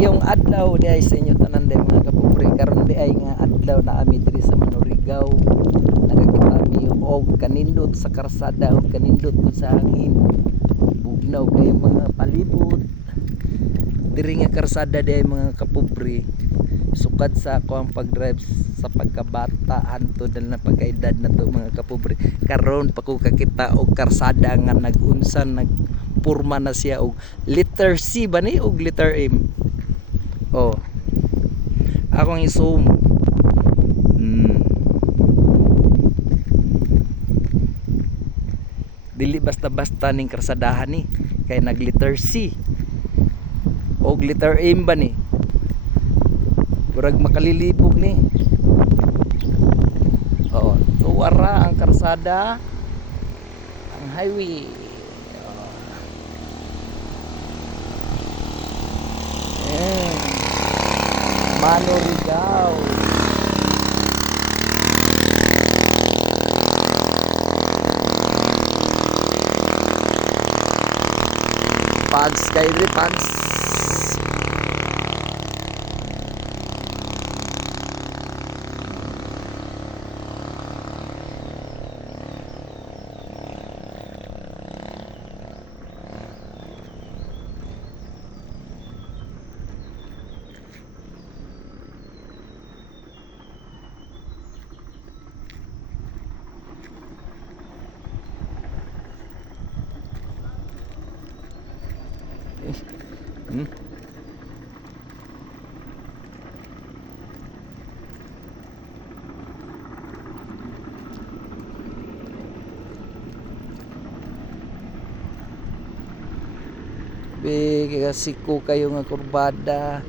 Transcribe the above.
Maayong adlaw di ay sa inyo tanan day mga kapobre. Karon di ay nga adlaw na ami diri sa Manurigaw. Nagakita mi og kanindot sa karsada og kanindot sa hangin. Bugnaw kay mga palibot. Diri nga karsada di ay mga kapobre. Sukad sa ako ang pag-drive sa pagkabata hantod na pagkaedad na to mga kapobre. Karon pa ko kakita og karsada nga nagunsan nagpurma na siya og letter C ba ni og letter M. Oh. Akong i-zoom. Dili basta-basta ning karsadahan ni kay nag letter C og letter M ba ni. Murag makalilibog ni. Oh, tuwara ang karsada, ang highway. Manurigaw. Pags kay diri pags. Siko kayo nga kurbada.